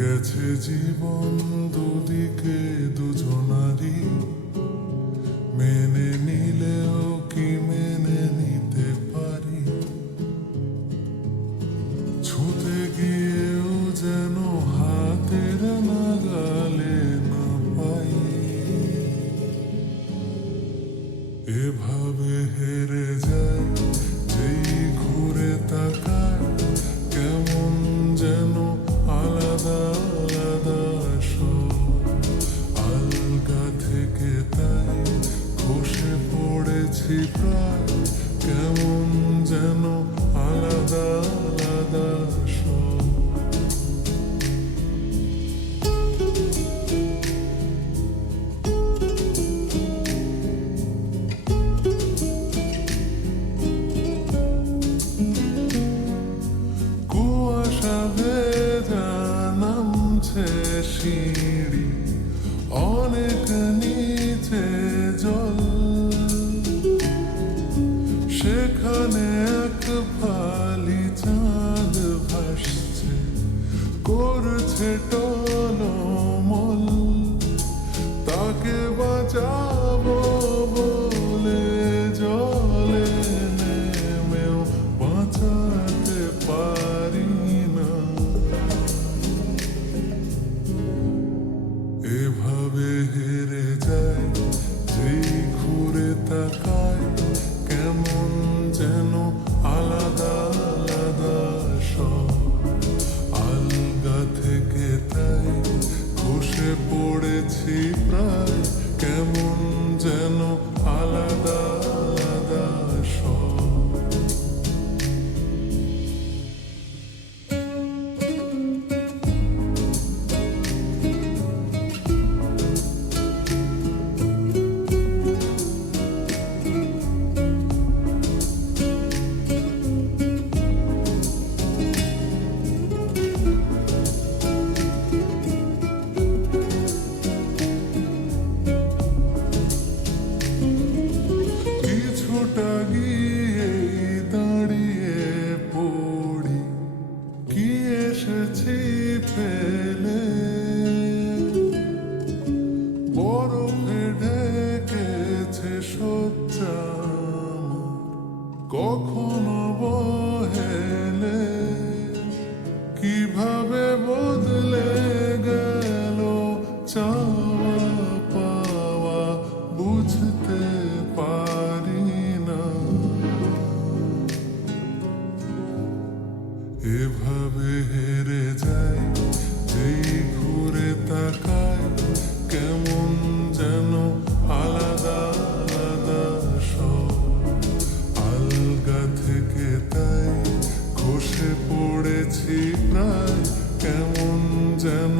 গেছে জীবন দুদিকে দুজনারই, মেনে নিলেও কি মেনে নিতে পারি? ছুঁতে গিয়েও যেন হাতের নাগালে না পাই। এভাবে হেরে যায় যেই ঘুরে তাকায়, কেমন যেন আলাদা আলাদা সব। আলগা থেকে তাই খসে পড়েছি প্রায়, কেমন যেন আলাদা আলাদা সব। কুয়াশা ভেজা নামছে সিঁড়ি, অনেক নিচে জল। সেখানে এক ফালি চাঁদ ভাসছে, করছে টলমল। তাকে বাঁচাবো বলে জলে নেমেও বাঁচাতে পারি না। এভাবে হেরে যায় যেই ঘুরে তাকায়, কেমন যেন আলাদা আলাদা সব। আলগা থেকে তাই খসে পড়েছি প্রায়, কেমন যেন আলাদা আলাদা সব। কিছুটা গিয়ে দাঁড়িয়ে পড়ি, কি এসেছি ফেলে। বরফে ঢেকেছে শয্যা আমার, কখনো বহেলে। কিভাবে বদলে গেল চাওয়া পাওয়া বুঝতে পারি না। এভাবে হেরে যায় যেই ঘুরে তাকায়, কেমন যেন আলাদা আলাদা সব। আলগা থেকে তাই খসে পড়েছি প্রায়, কেমন যেন